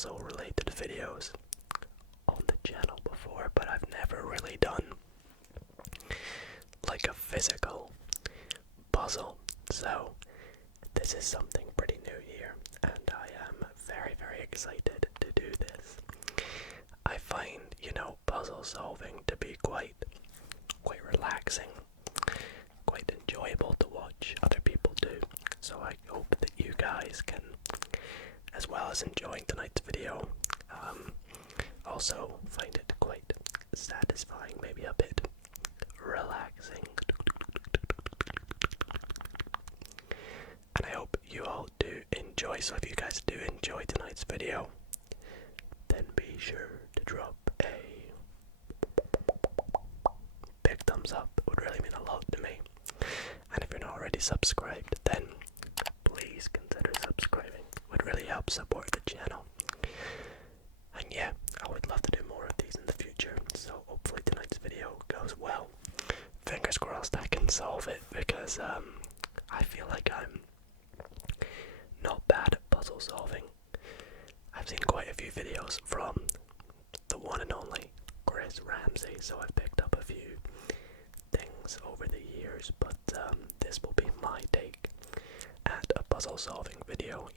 puzzle related videos on the channel before, but I've never really done like a physical puzzle, so this is something pretty new here, and I am very, very excited to do this. I find, puzzle solving to be quite relaxing, quite enjoyable to watch other people do, so I hope that you guys can, as well as enjoying tonight's video, also find it quite satisfying, maybe a bit relaxing. And I hope you all do enjoy. So if you guys do enjoy tonight's video, then be sure to drop a big thumbs up. It would really mean a lot to me. And if you're not already subscribed, then please consider subscribing. It would really help support the channel. And yeah, I would love to do more of these in the future, so hopefully tonight's video goes well. Fingers crossed I can solve it, because I feel like I'm not bad at puzzle solving. I've seen quite a few videos from the one and only Chris Ramsey, so I've picked up a few things over the years, but this will be my take at a puzzle solving video,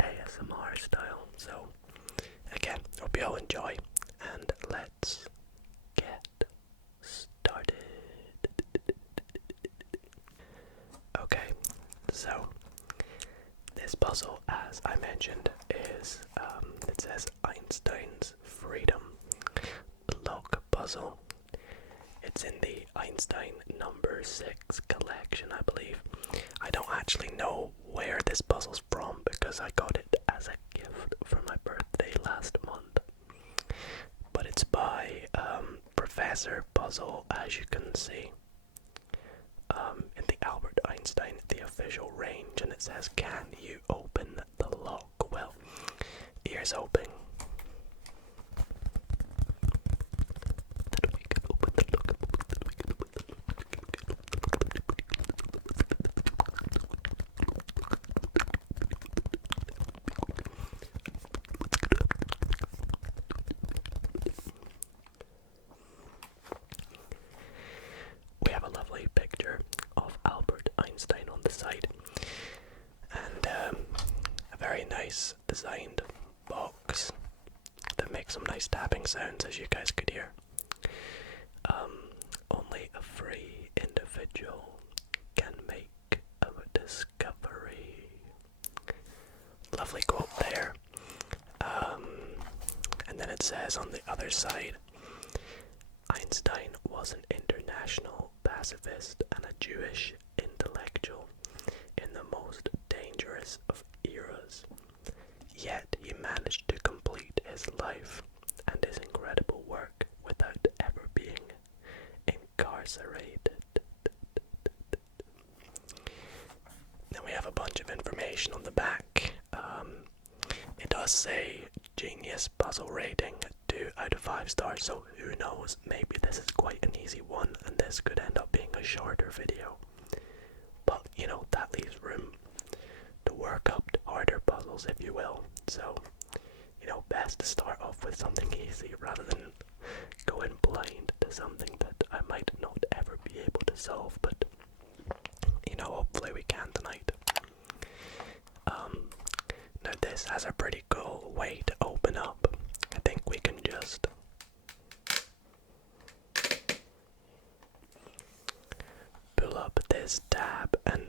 ASMR style. So again, hope you all enjoy, and let's get started. Okay, so this puzzle, as I mentioned, is it says Einstein's Freedom Lock Puzzle. It's in the Einstein number 6 collection, I believe. I don't actually know where this puzzle's from, because I got it as a gift for my birthday last month. But it's by Professor Puzzle, as you can see, in the Albert Einstein, the official range, and it says, "Can you open the lock?" Well, here's hoping that we can open the lock. We have a lovely picture of Albert Einstein on the side, and a very nice designed box that makes some nice tapping sounds, as you guys could hear. Only a free individual can make a discovery. Lovely quote there. And then it says on the other side, Einstein was an international pacifist and a Jewish intellectual in the most dangerous of eras. Yet he managed to complete his life and his incredible work without ever being incarcerated. Then we have a bunch of information on the back. It does say genius puzzle rating 2 out of 5 stars, so who knows, maybe this is quite an easy one and this could end up being a shorter video. But that leaves room to work up to harder puzzles, if you will. So best to start off with something easy rather than go in blind to something that I might not ever be able to solve, but hopefully we can tonight. Now this has a pretty cool way to open up. I think we can just pull up this tab, and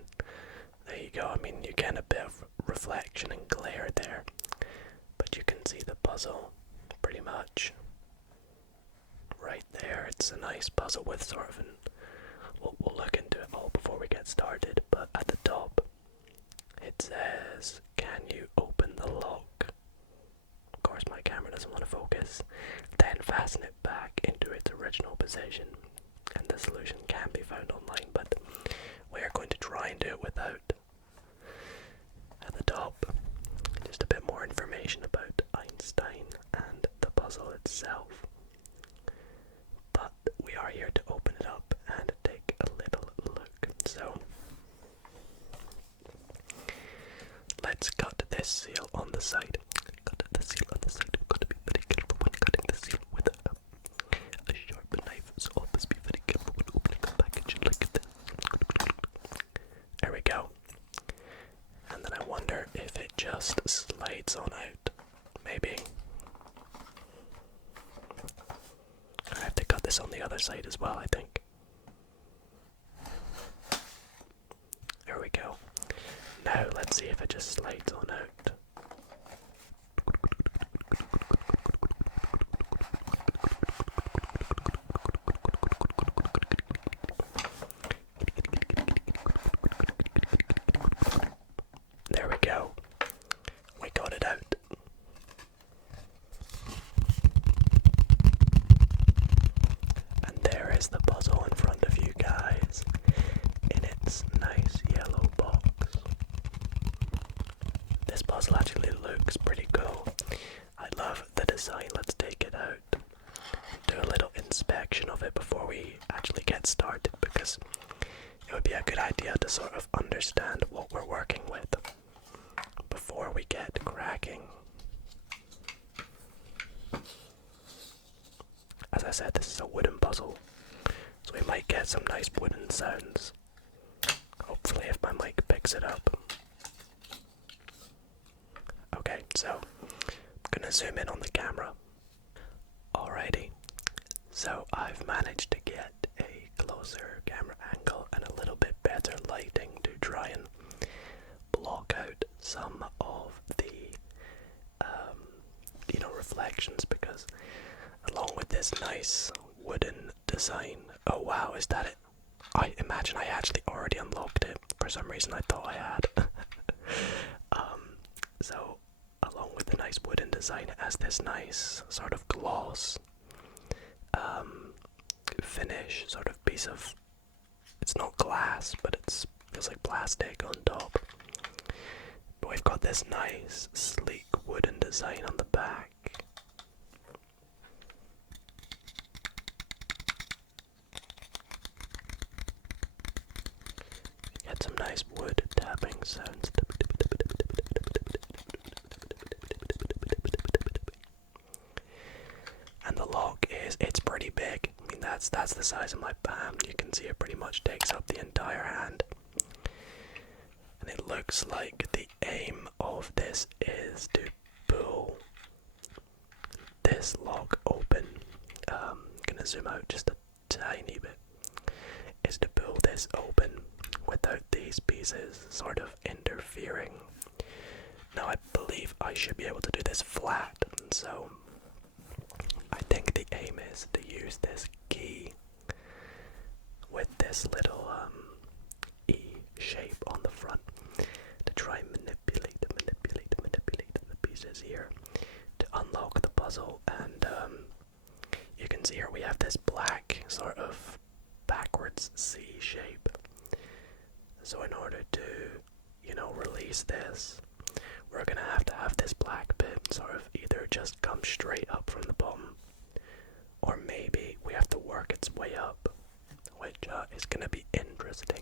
there you go. I mean, you get a bit of reflection and glare there, but you can see the puzzle pretty much right there. It's a nice puzzle with sort of we'll look into it all before we get started, but at the top it says, "Can you open the lock?" Of course my camera doesn't want to focus. Then fasten it back into its original position, and the solution can be found online, but we are going to try and do it without. At the top, just a bit more information about Einstein and the puzzle itself. But we are here to open it up and take a little look. So let's cut this seal on the side. lights on out. Maybe. I have to cut this on the other side as well, I think. There we go. Now let's see if it just slides on out. There we go. We got it out. And there is the puzzle in front of you guys in its nice yellow box. This puzzle actually looks pretty cool. I love the design. Let's take it out. Do a little inspection of it before we actually get started, because it would be a good idea to sort of understand what we're working with before we get cracking. As I said, this is a wooden puzzle, so we might get some nice wooden sounds. Hopefully if my mic picks it up. Okay, so I'm gonna zoom in on the camera. Alrighty, so I've managed to get a closer camera angle and a little bit better lighting to try and block out some of the reflections, because along with this nice wooden design, oh wow, is that it? I imagine I actually already unlocked it. For some reason I thought I had. So along with the nice wooden design, it has this nice sort of gloss finish, sort of piece of, it's not glass, but it feels like plastic on top. But we've got this nice sleek wooden design on the back. Get some nice wood tapping sounds. And the lock it's pretty big. I mean, that's the size of my palm. You can see it pretty much takes up the entire hand. And it looks like the aim of this is to pull this lock open. I'm gonna zoom out just a tiny bit. Is to pull this open without these pieces sort of interfering. Now I believe I should be able to do this flat, so I think the aim is to use this key with this little E shape on the front to try and manipulate the pieces here to unlock the puzzle. And you can see here we have this black sort of backwards C shape. So in order to, release this, we're gonna have this black bit sort of either just come straight up from the bottom, or maybe we have to work its way up, which is gonna be interesting.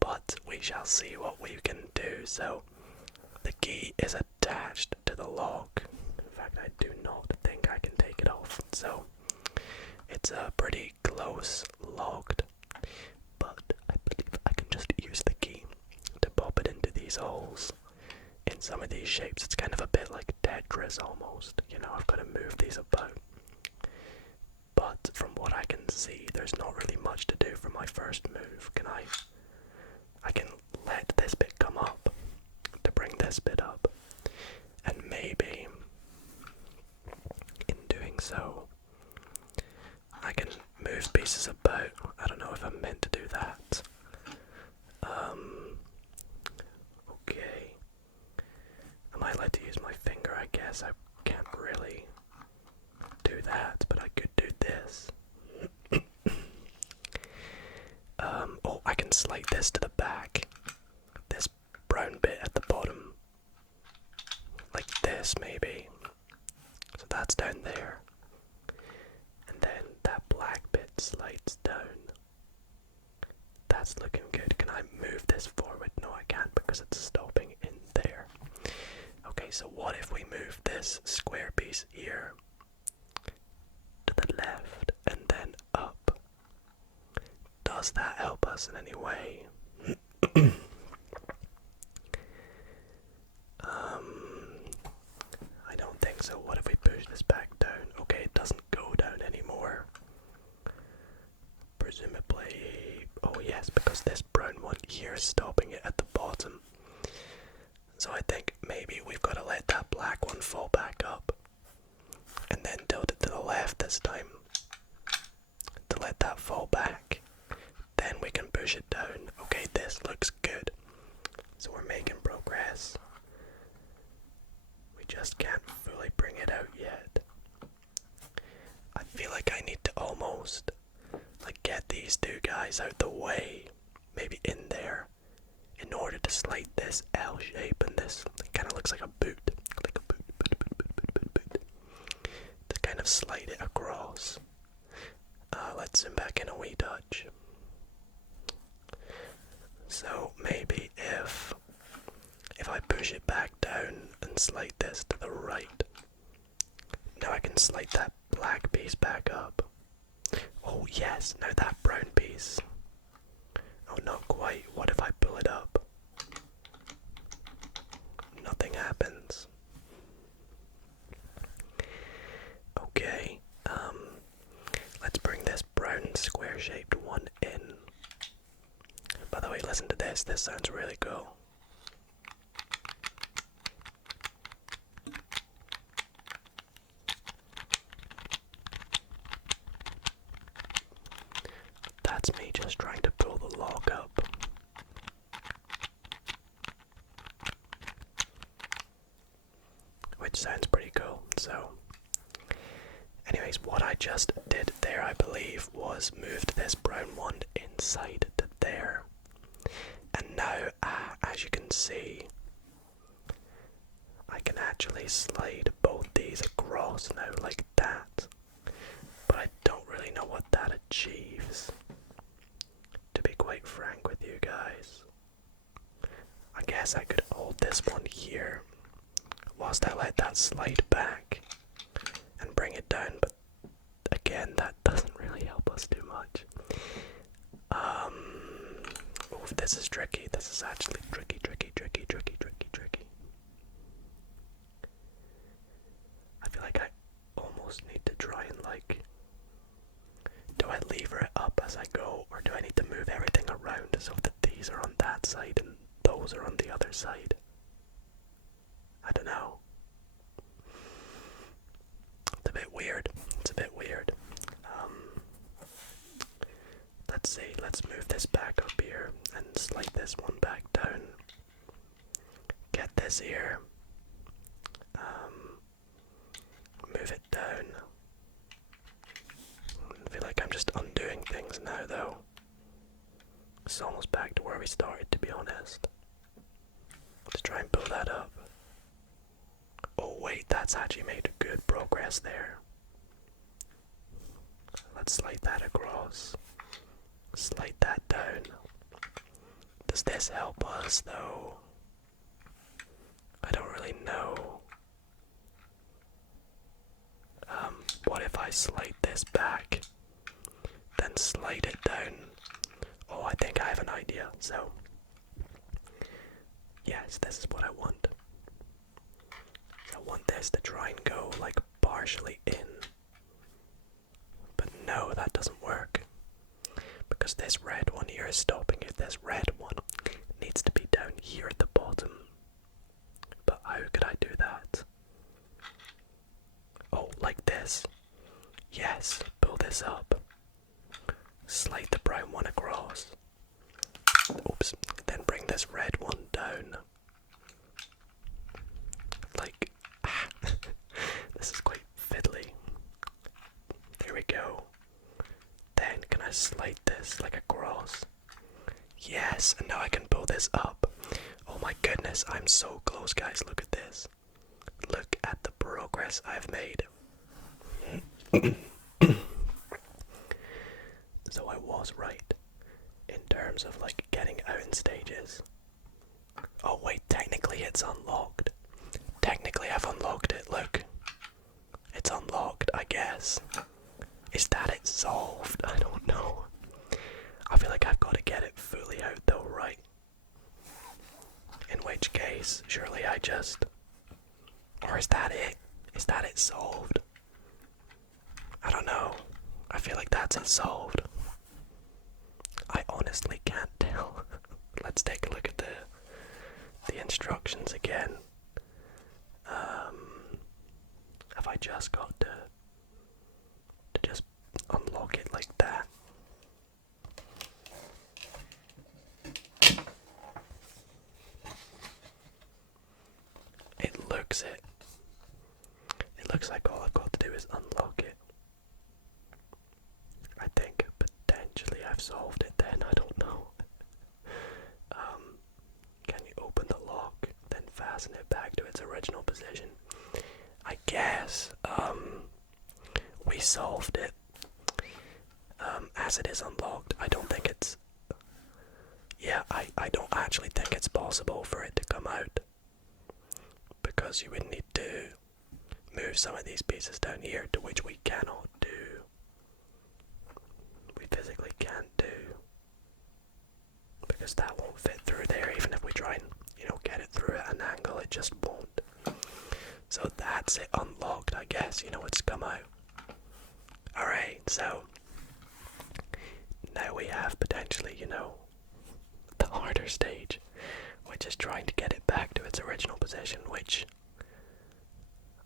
But we shall see what we can do. So the key is attached to the lock. In fact, I do not think I can take it off. So it's pretty close locked, but I believe I can just use the key to pop it into these holes in some of these shapes. It's kind of a bit like Tetris almost, I've got to move these about. But from what I can see, there's not really much to do for my first move. I can let this bit come up to bring this bit up, and maybe in doing so I can move pieces about. I don't know if I'm meant to do that. Okay. I might like to use my finger, I guess. I can't really do that, but I could do this. Oh, I can slide this to the back. This brown bit at the bottom. Like this, maybe. So that's down there. And then that black bit slides down. That's looking good. Can I move this forward? No, I can't, because it's stopping in there. Okay, so what if we move this square piece here to the left and then up? Does that help us in any way? push this back down. Okay, it doesn't go down anymore. Presumably, oh yes, because this brown one here is stopping it at the bottom. So I think maybe we've got to let that black one fall back up and then tilt it to the left this time to let that fall back. Then we can push it down. Okay, this looks good. So we're making progress. We just can't fully bring it out yet. I feel like I need to almost like get these two guys out the way, maybe in there, in order to slide this L shape, and this kind of looks like a boot, to kind of slide it across. Let's zoom back in a wee touch. So maybe if I push it back down and slide this to the right, now I can slide that black piece back up. Oh yes, now that brown piece. Oh, not quite. What if I pull it up? Nothing happens. Okay, let's bring this brown square shaped one in. By the way, listen to this. This sounds really cool. That's me just trying to pull the lock up. Which sounds pretty cool. So, anyways, what I just did there, I believe, was moved this brown one inside to there. And now, as you can see, I can actually slide both these across now like that. But I don't really know what that achieves, to be quite frank with you guys. I guess I could hold this one here whilst I let that slide back and bring it down, but again, that doesn't really help us too much. Oh, this is tricky. This is actually tricky. I feel like I almost need to try and do I lever it up as I go, or do I need to move everything around so that these are on that side and those are on the other side? I don't know. It's a bit weird. Let's see, let's move this back up here and slide this one back down. Get this here. Move it down. I feel like I'm just undoing things now though. It's almost back to where we started, to be honest. Let's try and pull that up. Oh wait, that's actually made good progress there. Let's slide that across. Slide that down. Does this help us though? I don't really know. What if I slide this back, then slide it down? Oh, I think I have an idea. So, yes, this is what I want. I want this to try and go like partially in. But no, that doesn't work. Because this red one here is stopping it. This red one needs to be down here at the bottom. But how could I do that? Oh, like this. Yes, pull this up. Slide the brown one across. Oops. Then bring this red one down. Like, this is quite fiddly. There we go. Then can I slide this like across? Yes, and now I can pull this up. Oh my goodness, I'm so close, guys. Look at this. Look at the progress I've made. So I was right in terms of like getting out in stages. Oh wait, technically it's unlocked. Technically I've unlocked it, look. It's unlocked, I guess. Is that it solved? I don't know. I feel like I've got to get it fully out though, right? In which case, surely I just... Or is that it? Is that it solved? I don't know. I feel like that's it solved. I honestly can't tell. Let's take a look at the instructions again. Have I just got to just unlock it like that? It looks like all I've got to do is unlock it. I think potentially I've solved it then, I don't know. Can you open the lock, then fasten it back to its original position? I guess, we solved it. As it is unlocked, I don't think it's... Yeah, I don't actually think it's possible for it to come out. Because you would need to move some of these pieces down here, to which we cannot do. We physically can't do. Because that won't fit through there, even if we try and, get it through at an angle, it just won't. So that's it unlocked, I guess, it's come out. Alright, so now we have potentially, the harder stage, which is trying to get it back to its original position, which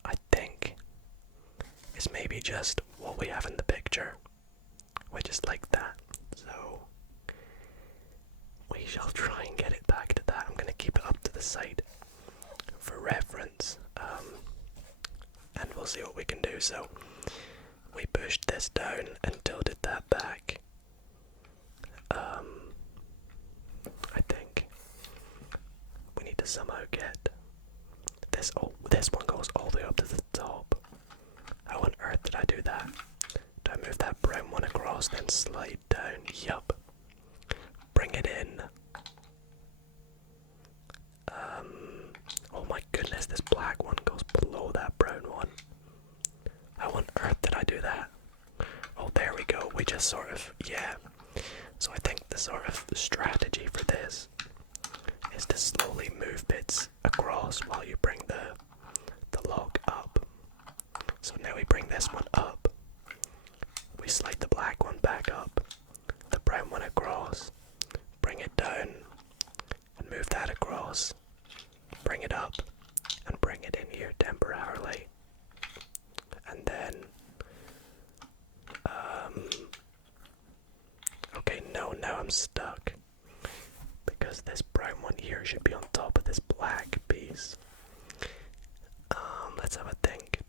I think is maybe just what we have in the picture, which is like that. So we shall try and get it back to that. I'm going to keep it up to the side for reference, and we'll see what we can do. So we pushed this down and tilted that back. I think we need to somehow get this. Oh, this one goes all the way up to the top. How on earth did I do that? Did I move that brown one across, then slide down? Yup. Bring it in. Oh my goodness, this black one goes below that brown one. How on earth did I do that? Oh, there we go. We just sort of, yeah. So I think the sort of strategy for this is to slowly move bits across while you bring the log up. So now we bring this one up. We slide the black one back up, the brown one across, bring it down, and move that across, bring it up, and bring it in here temporarily. And then, okay, no, now I'm stuck. Because this brown one here should be on top of this black piece. Let's have a think.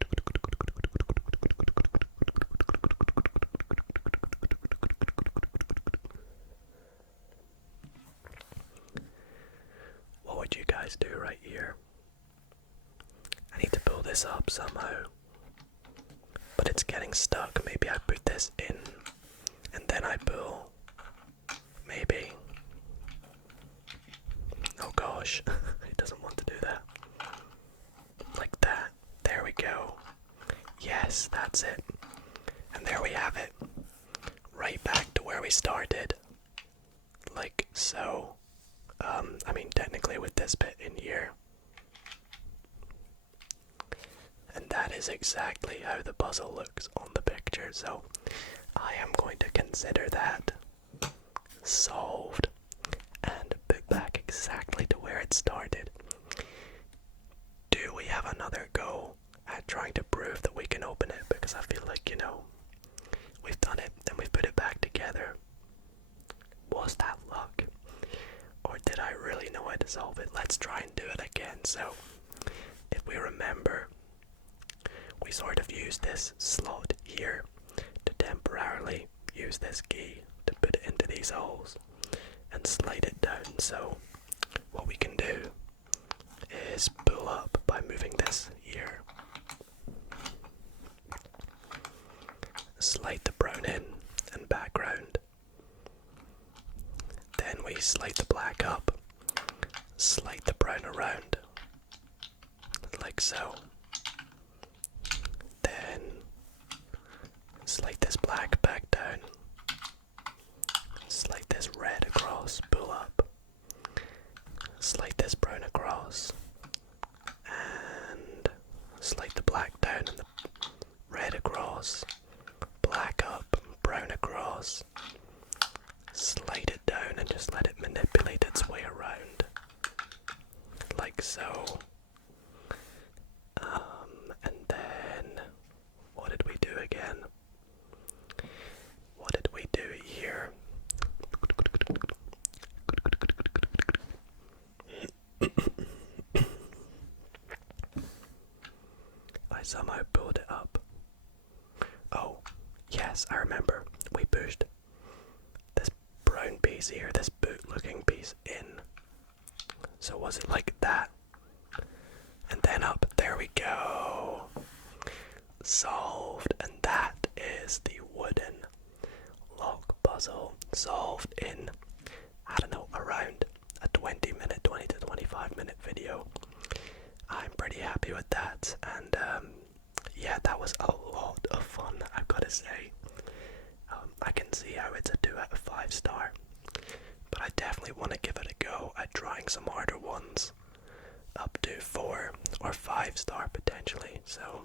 What would you guys do right here? I need to pull this up somehow. But it's getting stuck. Maybe I put this in and then I pull. Maybe. Oh gosh, it doesn't want to do that. Like that. There we go. Yes, that's it. And there we have it. Right back to where we started. Like so. I mean, technically with this bit in here. And that is exactly how the puzzle looks on the picture. So I am going to consider that solved and put back exactly to where it started. Do we have another go at trying to prove that we can open it? Because I feel like, we've done it and we've put it back together. Was that luck? Or did I really know how to solve it? Let's try and do it again. So, if we remember, we sort of use this slot here to temporarily use this key to put it into these holes and slide it down. So what we can do is pull up by moving this here, slide the brown in and background, then we slide the black up, slide the brown around like so, then slide this black back down, slide this red across, pull up, slide this brown across, and slide the black down so. And then, what did we do again? What did we do here? I somehow pulled it up. Oh, yes, I remember. We pushed this brown piece here, this boot-looking piece in. So was it like that? And then up, there we go. Solved, and that is the wooden lock puzzle solved in, I don't know, around a 20 to 25 minute video. I'm pretty happy with that, and yeah, that was a lot of fun, I've got to say. I can see how it's a 2 out of 5 star, but I definitely want to give it a go at trying some harder ones, up to 4 or 5 star potentially, so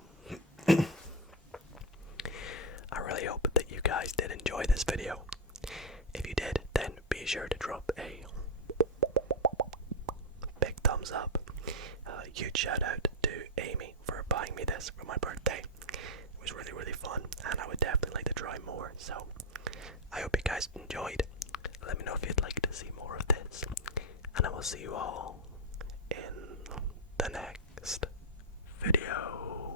I really hope that you guys did enjoy this video. If you did, then be sure to drop a big thumbs up. Huge shout out to Amy for buying me this for my birthday. It was really, really fun, and I would definitely like to try more, so I hope you guys enjoyed. Let me know if you'd like to see more of this, and I will see you all in the next video.